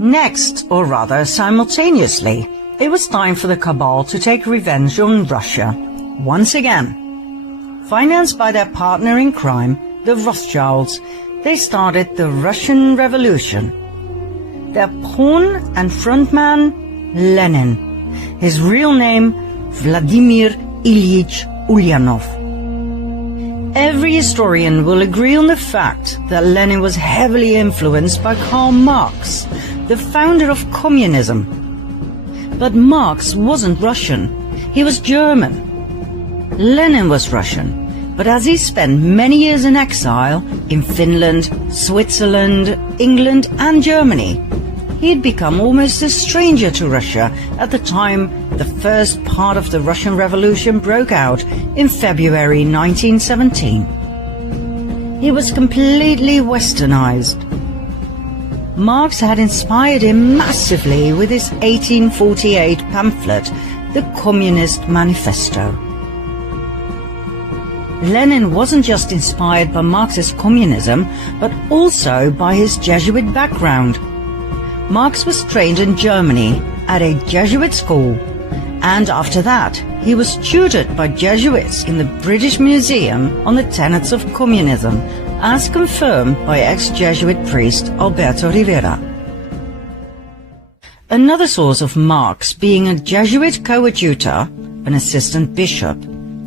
Next, or rather simultaneously, it was time for the cabal to take revenge on Russia, once again. Financed by their partner in crime, the Rothschilds, they started the Russian Revolution. Their pawn and frontman, Lenin. His real name, Vladimir Ilyich Ulyanov. Every historian will agree on the fact that Lenin was heavily influenced by Karl Marx, the founder of communism. But Marx wasn't Russian, he was German. Lenin was Russian, but as he spent many years in exile in Finland, Switzerland, England and Germany, he had become almost a stranger to Russia at the time the first part of the Russian Revolution broke out in February 1917. He was completely westernized. Marx had inspired him massively with his 1848 pamphlet, The Communist Manifesto. Lenin wasn't just inspired by Marxist communism, but also by his Jesuit background. Marx was trained in Germany at a Jesuit school, and after that he was tutored by Jesuits in the British Museum on the tenets of communism, as confirmed by ex-Jesuit priest Alberto Rivera. Another source of Marx being a Jesuit coadjutor, an assistant bishop,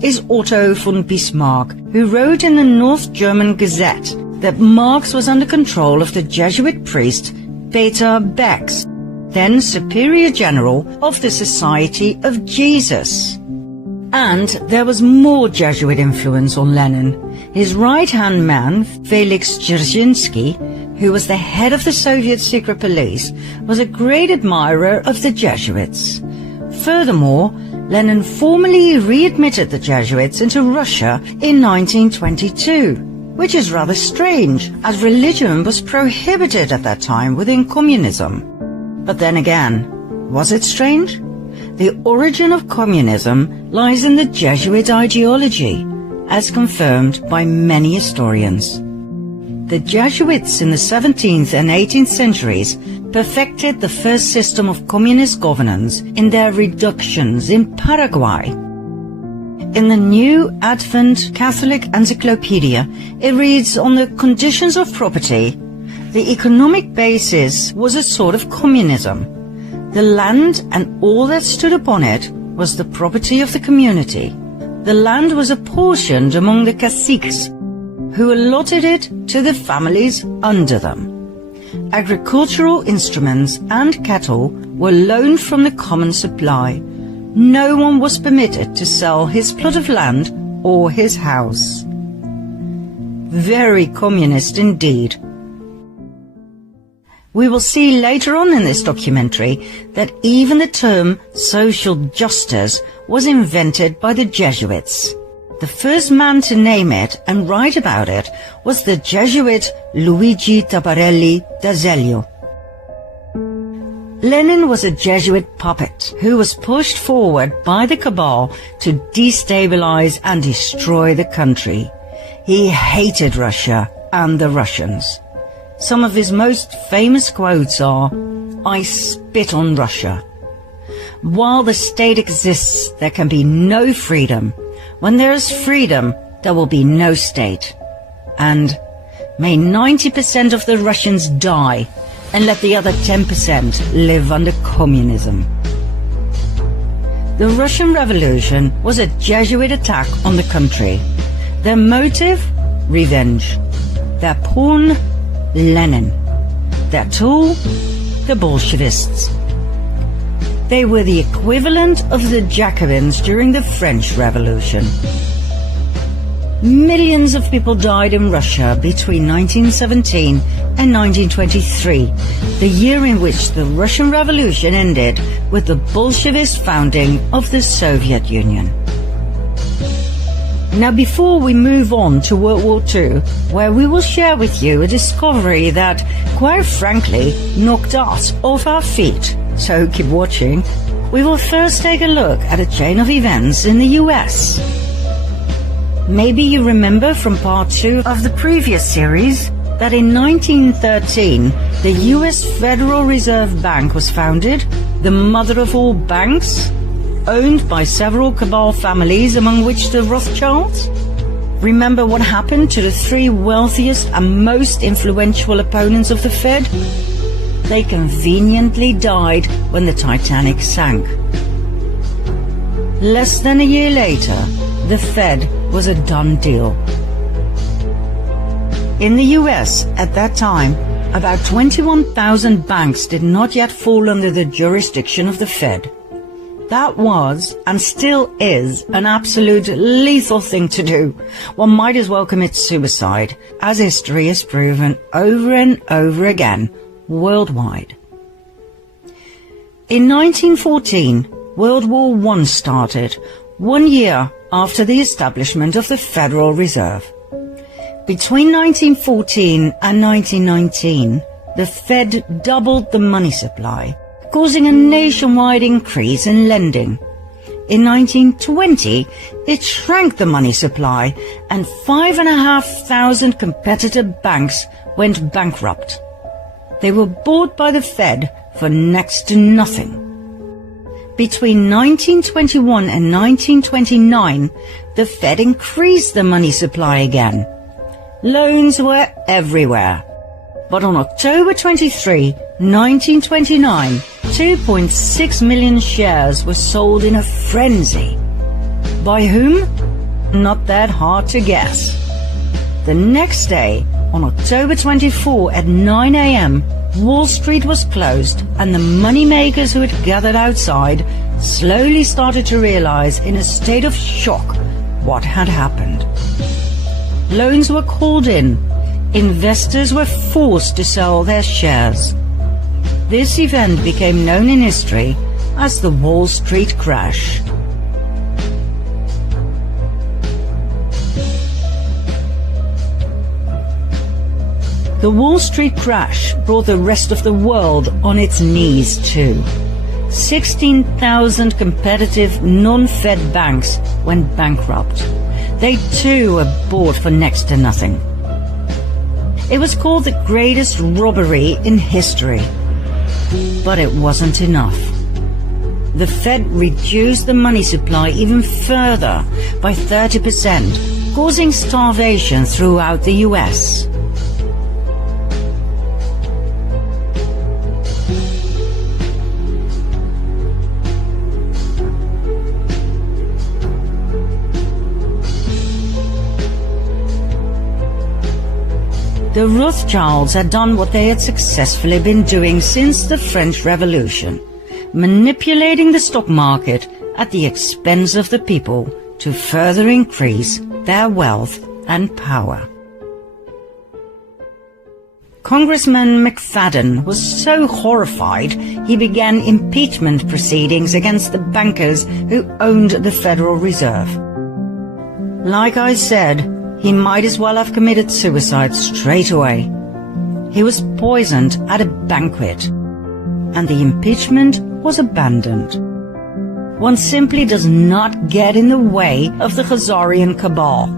is Otto von Bismarck, who wrote in the North German Gazette that Marx was under control of the Jesuit priest Peter Becks, then Superior General of the Society of Jesus. And there was more Jesuit influence on Lenin. His right-hand man, Felix Dzerzhinsky, who was the head of the Soviet secret police, was a great admirer of the Jesuits. Furthermore, Lenin formally readmitted the Jesuits into Russia in 1922, which is rather strange, as religion was prohibited at that time within communism. But then again, was it strange? The origin of communism lies in the Jesuit ideology, as confirmed by many historians. The Jesuits in the 17th and 18th centuries perfected the first system of communist governance in their reductions in Paraguay. In the New Advent Catholic Encyclopedia, it reads on the conditions of property. The economic basis was a sort of communism. The land and all that stood upon it was the property of the community. The land was apportioned among the caciques, who allotted it to the families under them. Agricultural instruments and cattle were loaned from the common supply. No one was permitted to sell his plot of land or his house. Very communist indeed. We will see later on in this documentary that even the term social justice was invented by the Jesuits. The first man to name it and write about it was the Jesuit Luigi Tabarelli d'Azeglio. Lenin was a Jesuit puppet who was pushed forward by the cabal to destabilize and destroy the country. He hated Russia and the Russians. Some of his most famous quotes are, "I spit on Russia. While the state exists, there can be no freedom. When there is freedom, there will be no state." And, "May 90% of the Russians die, and let the other 10% live under communism." The Russian Revolution was a Jesuit attack on the country. Their motive? Revenge. Their pawn? Lenin. Their tool? The Bolshevists. They were the equivalent of the Jacobins during the French Revolution. Millions of people died in Russia between 1917 and 1923, the year in which the Russian Revolution ended with the Bolshevist founding of the Soviet Union. Now, before we move on to World War II, where we will share with you a discovery that, quite frankly, knocked us off our feet, so keep watching, we will first take a look at a chain of events in the US. Maybe you remember from part 2 of the previous series that in 1913 the US Federal Reserve Bank was founded, the mother of all banks, owned by several cabal families, among which the Rothschilds? Remember what happened to the three wealthiest and most influential opponents of the Fed? They conveniently died when the Titanic sank. Less than a year later, the Fed was a done deal. In the US at that time, about 21,000 banks did not yet fall under the jurisdiction of the Fed. That was, and still is, an absolute lethal thing to do. One might as well commit suicide, as history has proven over and over again, worldwide. In 1914, World War I started, 1 year after the establishment of the Federal Reserve. Between 1914 and 1919, the Fed doubled the money supply, causing a nationwide increase in lending. In 1920, it shrank the money supply, and 5,500 competitor banks went bankrupt. They were bought by the Fed for next to nothing. Between 1921 and 1929, the Fed increased the money supply again. Loans were everywhere. But on October 23, 1929, 2.6 million shares were sold in a frenzy. By whom? Not that hard to guess. The next day, on October 24 at 9 a.m., Wall Street was closed, and the moneymakers who had gathered outside slowly started to realize in a state of shock what had happened. Loans were called in. Investors were forced to sell their shares. This event became known in history as the Wall Street crash. The Wall Street crash brought the rest of the world on its knees too. 16,000 competitive non-Fed banks went bankrupt. They too were bought for next to nothing. It was called the greatest robbery in history. But it wasn't enough. The Fed reduced the money supply even further by 30%, causing starvation throughout the US. The Rothschilds had done what they had successfully been doing since the French Revolution, manipulating the stock market at the expense of the people to further increase their wealth and power. Congressman McFadden was so horrified he began impeachment proceedings against the bankers who owned the Federal Reserve. Like I said, he might as well have committed suicide straight away. He was poisoned at a banquet, and the impeachment was abandoned. One simply does not get in the way of the Khazarian cabal.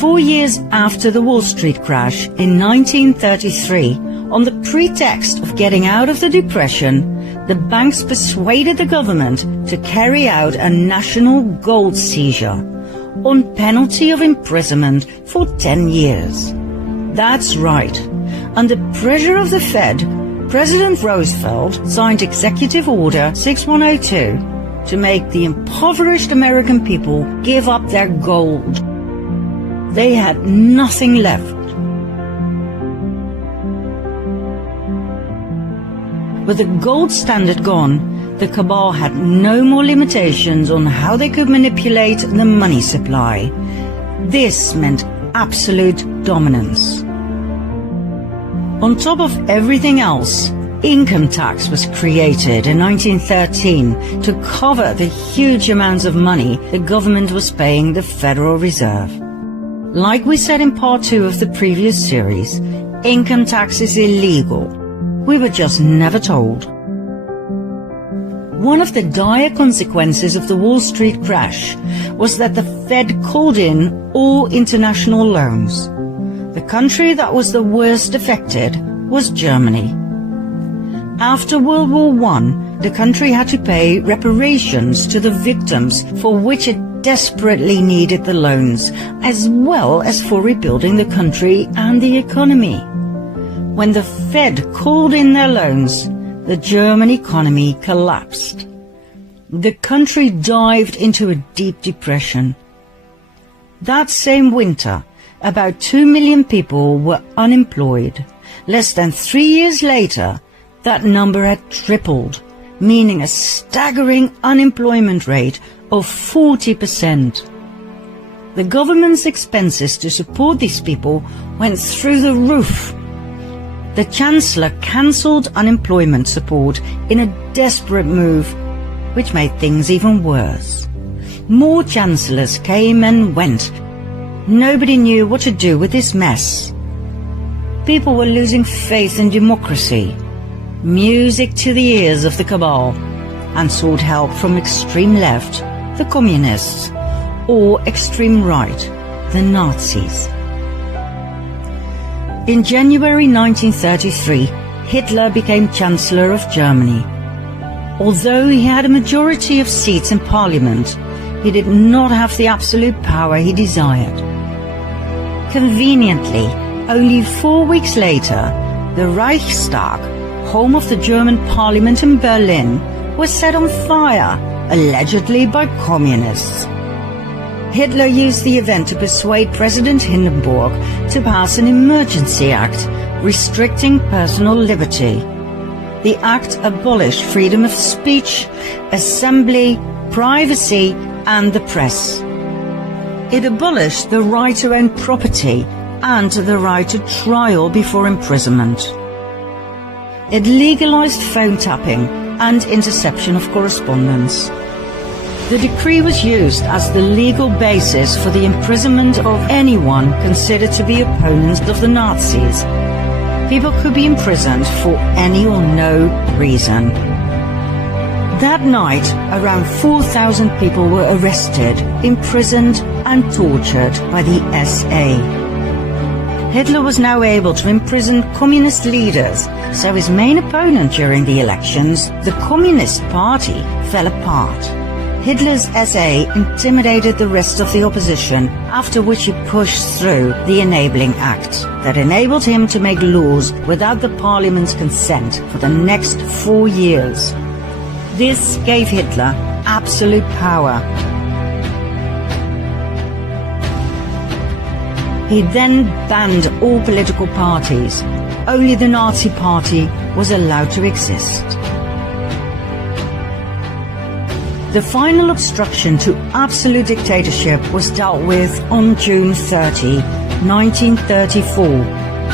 4 years after the Wall Street crash in 1933, on the pretext of getting out of the Depression, the banks persuaded the government to carry out a national gold seizure on penalty of imprisonment for 10 years. That's right. Under pressure of the Fed, President Roosevelt signed Executive Order 6102 to make the impoverished American people give up their gold. They had nothing left. With the gold standard gone, the cabal had no more limitations on how they could manipulate the money supply. This meant absolute dominance. On top of everything else, income tax was created in 1913 to cover the huge amounts of money the government was paying the Federal Reserve. Like we said in part 2 of the previous series, income tax is illegal. We were just never told. One of the dire consequences of the Wall Street crash was that the Fed called in all international loans. The country that was the worst affected was Germany. After World War I, the country had to pay reparations to the victims, for which it desperately needed the loans, as well as for rebuilding the country and the economy. When the Fed called in their loans, the German economy collapsed. The country dived into a deep depression. That same winter, about 2 million people were unemployed. Less than 3 years later, that number had tripled, meaning a staggering unemployment rate of 40%. The government's expenses to support these people went through the roof. The Chancellor cancelled unemployment support in a desperate move, which made things even worse. More chancellors came and went. Nobody knew what to do with this mess. People were losing faith in democracy, music to the ears of the cabal, and sought help from extreme left, the communists, or extreme right, the Nazis. In January 1933, Hitler became Chancellor of Germany. Although he had a majority of seats in Parliament, he did not have the absolute power he desired. Conveniently, only 4 weeks later, the Reichstag, home of the German Parliament in Berlin, was set on fire, allegedly by communists. Hitler used the event to persuade President Hindenburg to pass an emergency act restricting personal liberty. The act abolished freedom of speech, assembly, privacy, and the press. It abolished the right to own property and the right to trial before imprisonment. It legalized phone tapping and interception of correspondence. The decree was used as the legal basis for the imprisonment of anyone considered to be opponents of the Nazis. People could be imprisoned for any or no reason. That night, around 4,000 people were arrested, imprisoned, and tortured by the SA. Hitler was now able to imprison communist leaders, so his main opponent during the elections, the Communist Party, fell apart. Hitler's SA intimidated the rest of the opposition, after which he pushed through the Enabling Act that enabled him to make laws without the parliament's consent for the next 4 years. This gave Hitler absolute power. He then banned all political parties. Only the Nazi Party was allowed to exist. The final obstruction to absolute dictatorship was dealt with on June 30, 1934,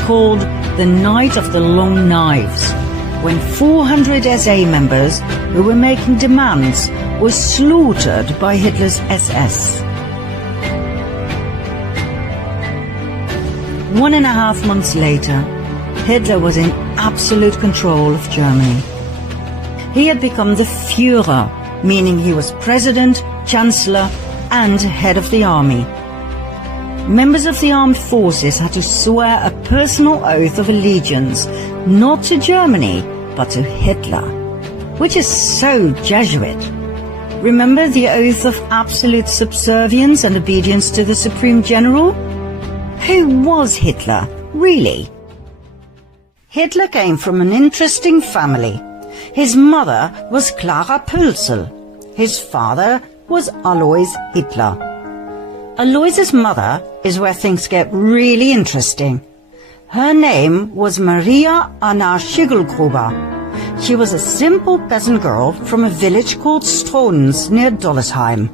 called the Night of the Long Knives, when 400 SA members who were making demands were slaughtered by Hitler's SS. 1.5 months later, Hitler was in absolute control of Germany. He had become the Führer, meaning he was president, chancellor, and head of the army. Members of the armed forces had to swear a personal oath of allegiance, not to Germany, but to Hitler, which is so Jesuit. Remember the oath of absolute subservience and obedience to the Supreme General? Who was Hitler, really? Hitler came from an interesting family. His mother was Clara Pölzl. His father was Alois Hitler. Alois's mother is where things get really interesting. Her name was Maria Anna Schiggelgruber. She was a simple peasant girl from a village called Stronens near Dollersheim.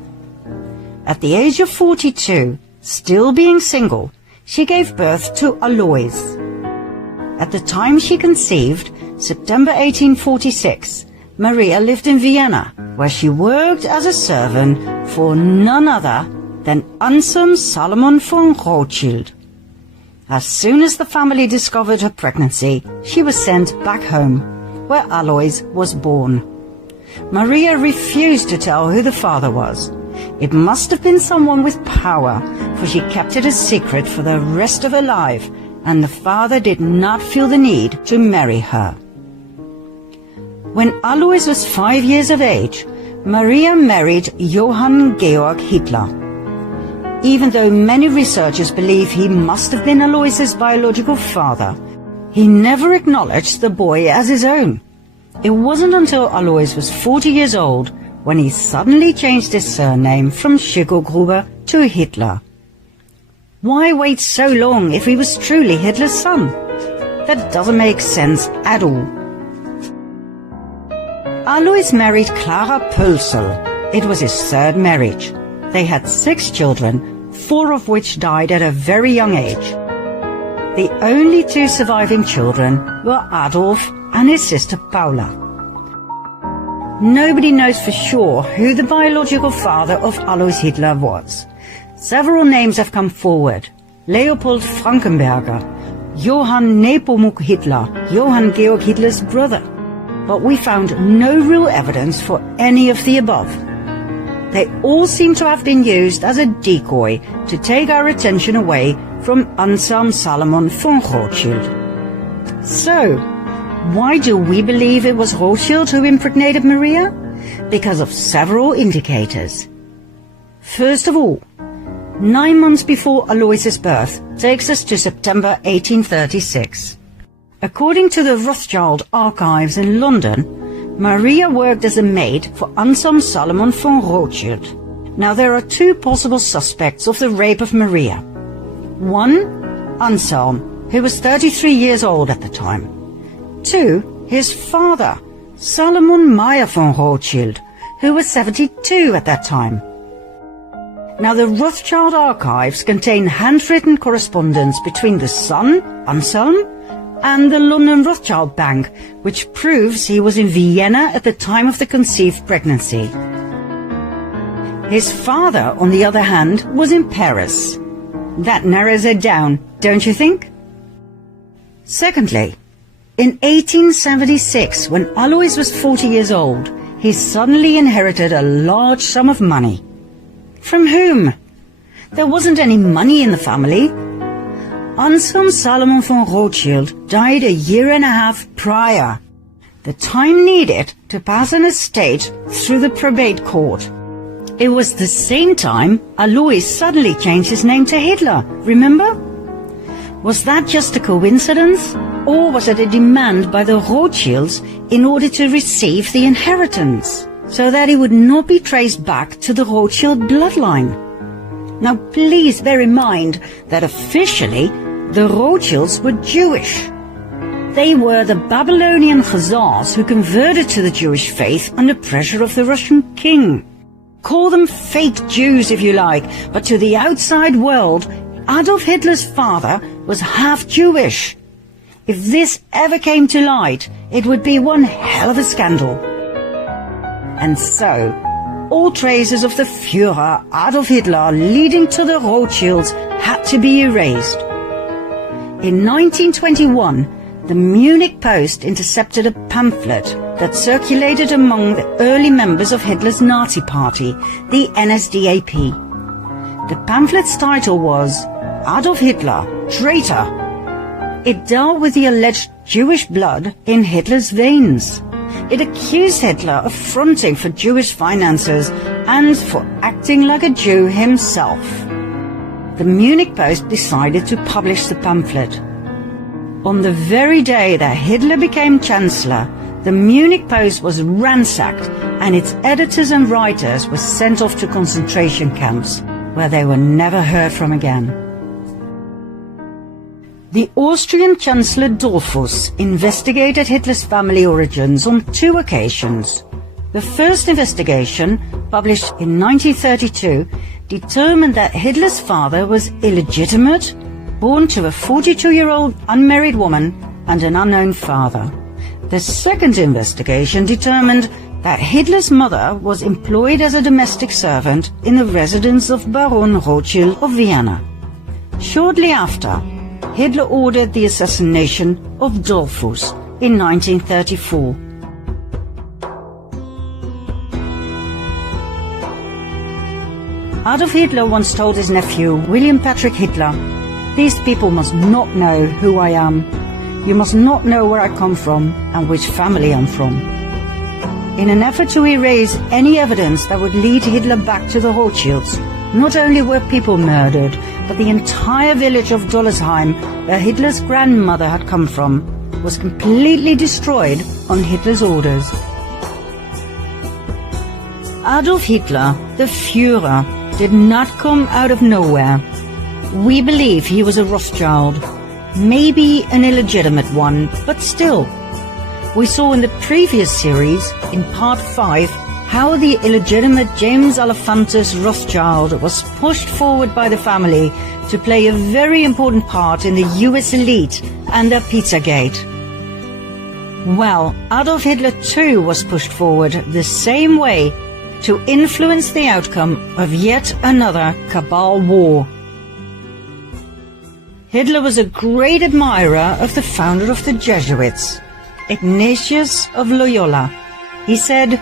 At the age of 42, still being single, she gave birth to Alois. At the time she conceived, September 1846, Maria lived in Vienna, where she worked as a servant for none other than Anselm Salomon von Rothschild. As soon as the family discovered her pregnancy, she was sent back home, where Alois was born. Maria refused to tell who the father was. It must have been someone with power, for she kept it a secret for the rest of her life, and the father did not feel the need to marry her. When Alois was 5 years of age, Maria married Johann Georg Hitler. Even though many researchers believe he must have been Alois's biological father, he never acknowledged the boy as his own. It wasn't until Alois was 40 years old when he suddenly changed his surname from Schicklgruber to Hitler. Why wait so long if he was truly Hitler's son? That doesn't make sense at all. Alois married Clara Pölsel. It was his third marriage. They had 6 children, 4 of which died at a very young age. The only 2 surviving children were Adolf and his sister Paula. Nobody knows for sure who the biological father of Alois Hitler was. Several names have come forward: Leopold Frankenberger, Johann Nepomuk Hitler, Johann Georg Hitler's brother. But we found no real evidence for any of the above. They all seem to have been used as a decoy to take our attention away from Anselm Salomon von Rothschild. So, why do we believe it was Rothschild who impregnated Maria? Because of several indicators. First of all, 9 months before Alois's birth takes us to September 1836. According to the Rothschild archives in London, Maria worked as a maid for Anselm Salomon von Rothschild. Now there are 2 possible suspects of the rape of Maria. One, Anselm, who was 33 years old at the time. 2, his father, Salomon Meyer von Rothschild, who was 72 at that time. Now the Rothschild archives contain handwritten correspondence between the son, Anselm, and the London Rothschild Bank, which proves he was in Vienna at the time of the conceived pregnancy. His father, on the other hand, was in Paris. That narrows it down, don't you think? Secondly, in 1876, when Alois was 40 years old, he suddenly inherited a large sum of money. From whom? There wasn't any money in the family. Anselm Salomon von Rothschild died a year and a half prior, the time needed to pass an estate through the probate court. It was the same time Alois suddenly changed his name to Hitler, remember? Was that just a coincidence, or was it a demand by the Rothschilds in order to receive the inheritance, so that he would not be traced back to the Rothschild bloodline? Now please bear in mind that officially the Rothschilds were Jewish. They were the Babylonian Khazars who converted to the Jewish faith under pressure of the Russian king. Call them fake Jews if you like, but to the outside world, Adolf Hitler's father was half Jewish. If this ever came to light, it would be one hell of a scandal. And so, all traces of the Führer Adolf Hitler leading to the Rothschilds had to be erased. In 1921, the Munich Post intercepted a pamphlet that circulated among the early members of Hitler's Nazi party, the NSDAP. The pamphlet's title was Adolf Hitler, Traitor. It dealt with the alleged Jewish blood in Hitler's veins. It accused Hitler of fronting for Jewish finances and for acting like a Jew himself. The Munich Post decided to publish the pamphlet. On the very day that Hitler became Chancellor, the Munich Post was ransacked and its editors and writers were sent off to concentration camps, where they were never heard from again. The Austrian Chancellor Dollfuss investigated Hitler's family origins on 2 occasions. The first investigation, published in 1932, determined that Hitler's father was illegitimate, born to a 42-year-old unmarried woman and an unknown father. The second investigation determined that Hitler's mother was employed as a domestic servant in the residence of Baron Rothschild of Vienna. Shortly after, Hitler ordered the assassination of Dollfuss in 1934. Adolf Hitler once told his nephew, William Patrick Hitler, "These people must not know who I am. You must not know where I come from and which family I'm from." In an effort to erase any evidence that would lead Hitler back to the Rothschilds, not only were people murdered, but the entire village of Dollersheim, where Hitler's grandmother had come from, was completely destroyed on Hitler's orders. Adolf Hitler, the Führer, did not come out of nowhere. We believe he was a Rothschild, maybe an illegitimate one, but still. We saw in the previous series, in part 5, how the illegitimate James Alefantis Rothschild was pushed forward by the family to play a very important part in the US elite and their Pizzagate. Well, Adolf Hitler too was pushed forward the same way to influence the outcome of yet another cabal war. Hitler was a great admirer of the founder of the Jesuits, Ignatius of Loyola. He said,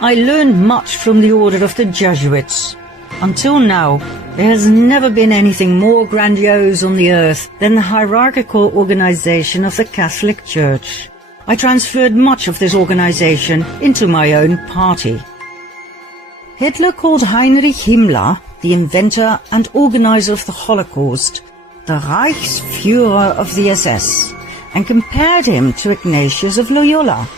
"I learned much from the order of the Jesuits. Until now, there has never been anything more grandiose on the earth than the hierarchical organization of the Catholic Church. I transferred much of this organization into my own party." Hitler called Heinrich Himmler, the inventor and organizer of the Holocaust, the Reichsführer of the SS, and compared him to Ignatius of Loyola.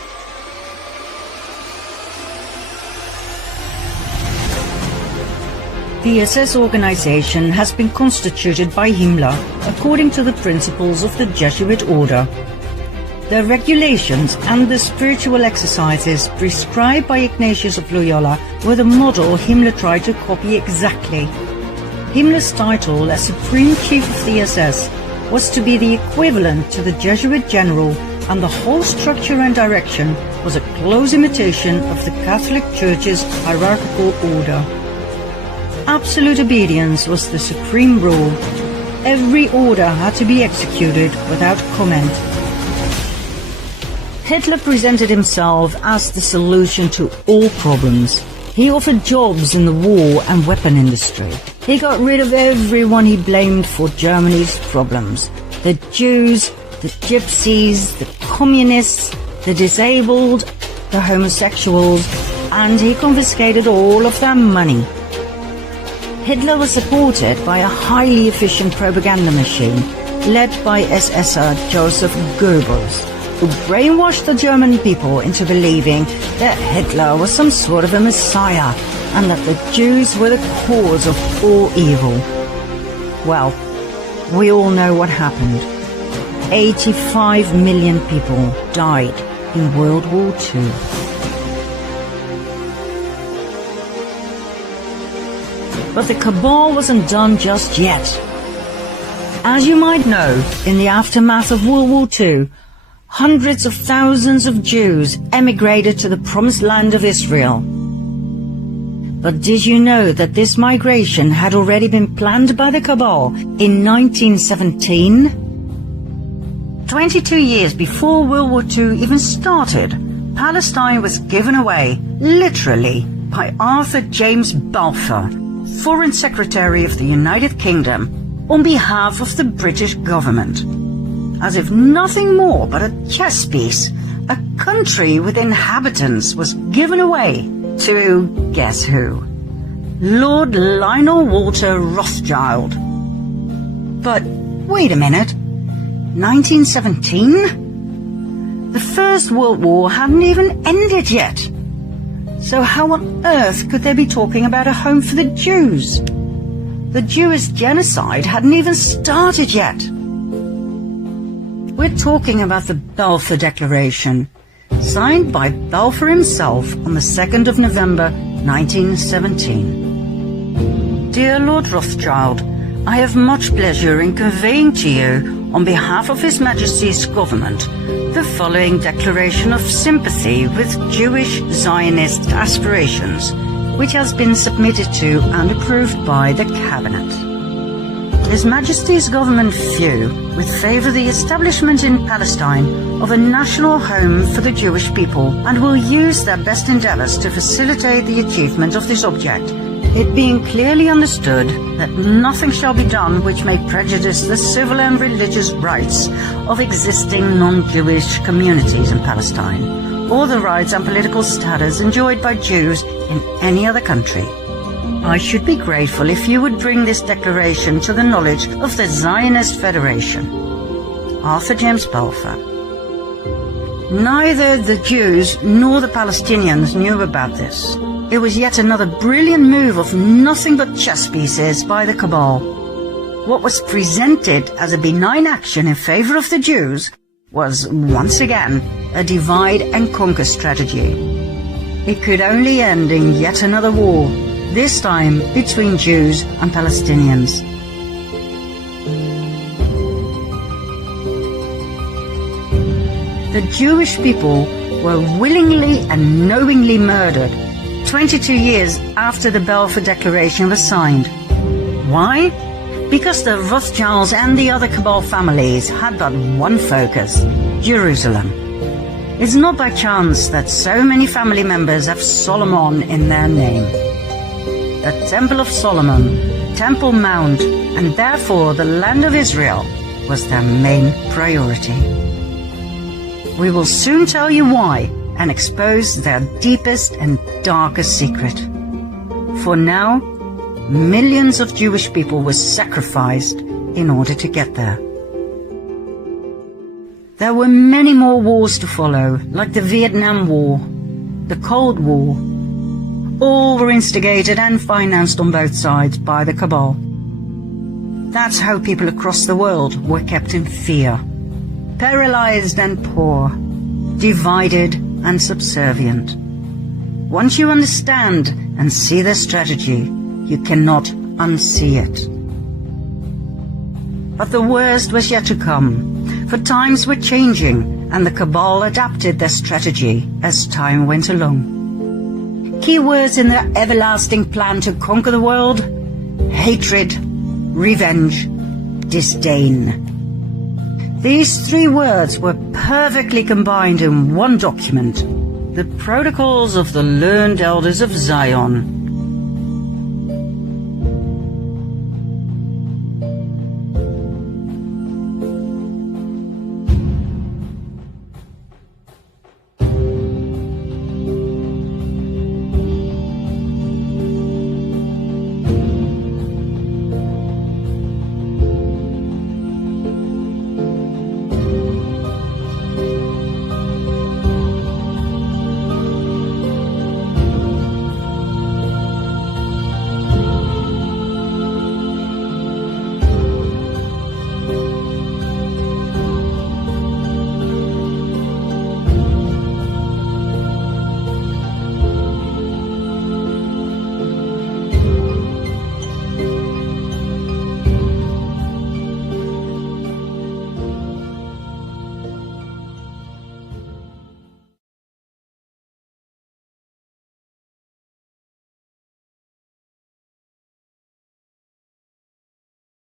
The SS organization has been constituted by Himmler according to the principles of the Jesuit order. The regulations and the spiritual exercises prescribed by Ignatius of Loyola were the model Himmler tried to copy exactly. Himmler's title as Supreme Chief of the SS was to be the equivalent to the Jesuit general, and the whole structure and direction was a close imitation of the Catholic Church's hierarchical order. Absolute obedience was the supreme rule. Every order had to be executed without comment. Hitler presented himself as the solution to all problems. He offered jobs in the war and weapon industry. He got rid of everyone he blamed for Germany's problems. The Jews, the Gypsies, the Communists, the disabled, the homosexuals, and he confiscated all of their money. Hitler was supported by a highly efficient propaganda machine led by SSer Joseph Goebbels, who brainwashed the German people into believing that Hitler was some sort of a messiah and that the Jews were the cause of all evil. Well, we all know what happened. 85 million people died in World War II. But the cabal wasn't done just yet. As you might know, in the aftermath of World War II, hundreds of thousands of Jews emigrated to the promised land of Israel. But did you know that this migration had already been planned by the cabal in 1917? 22 years before World War II even started, Palestine was given away, literally, by Arthur James Balfour, Foreign Secretary of the United Kingdom, on behalf of the British government. As if nothing more but a chess piece, a country with inhabitants was given away to, guess who? Lord Lionel Walter Rothschild. But wait a minute, 1917? The First World War hadn't even ended yet. So how on earth could they be talking about a home for the Jews? The Jewish genocide hadn't even started yet. We're talking about the Balfour Declaration, signed by Balfour himself on the 2nd of November 1917. Dear Lord Rothschild, I have much pleasure in conveying to you, on behalf of His Majesty's government, the following declaration of sympathy with Jewish Zionist aspirations, which has been submitted to and approved by the Cabinet. His Majesty's government view with favour the establishment in Palestine of a national home for the Jewish people and will use their best endeavours to facilitate the achievement of this object, It being clearly understood that nothing shall be done which may prejudice the civil and religious rights of existing non-Jewish communities in Palestine, or the rights and political status enjoyed by Jews in any other country. I should be grateful if you would bring this declaration to the knowledge of the Zionist Federation. Arthur James Balfour. Neither the Jews nor the Palestinians knew about this. It was yet another brilliant move of nothing but chess pieces by the cabal. What was presented as a benign action in favor of the Jews was, once again, a divide and conquer strategy. It could only end in yet another war, this time between Jews and Palestinians. The Jewish people were willingly and knowingly murdered 22 years after the Balfour Declaration was signed. Why? Because the Rothschilds and the other cabal families had but one focus: Jerusalem. It's not by chance that so many family members have Solomon in their name. The Temple of Solomon, Temple Mount, and therefore the land of Israel was their main priority. We will soon tell you why and expose their deepest and darkest secret. For now, millions of Jewish people were sacrificed in order to get there. There were many more wars to follow, like the Vietnam War, the Cold War. All were instigated and financed on both sides by the cabal. That's how people across the world were kept in fear, paralyzed and poor, divided and subservient. Once you understand and see their strategy, you cannot unsee it. But the worst was yet to come, for times were changing and the cabal adapted their strategy as time went along. Key words in their everlasting plan to conquer the world: hatred, revenge, disdain. These three words were perfectly combined in one document, the Protocols of the Learned Elders of Zion,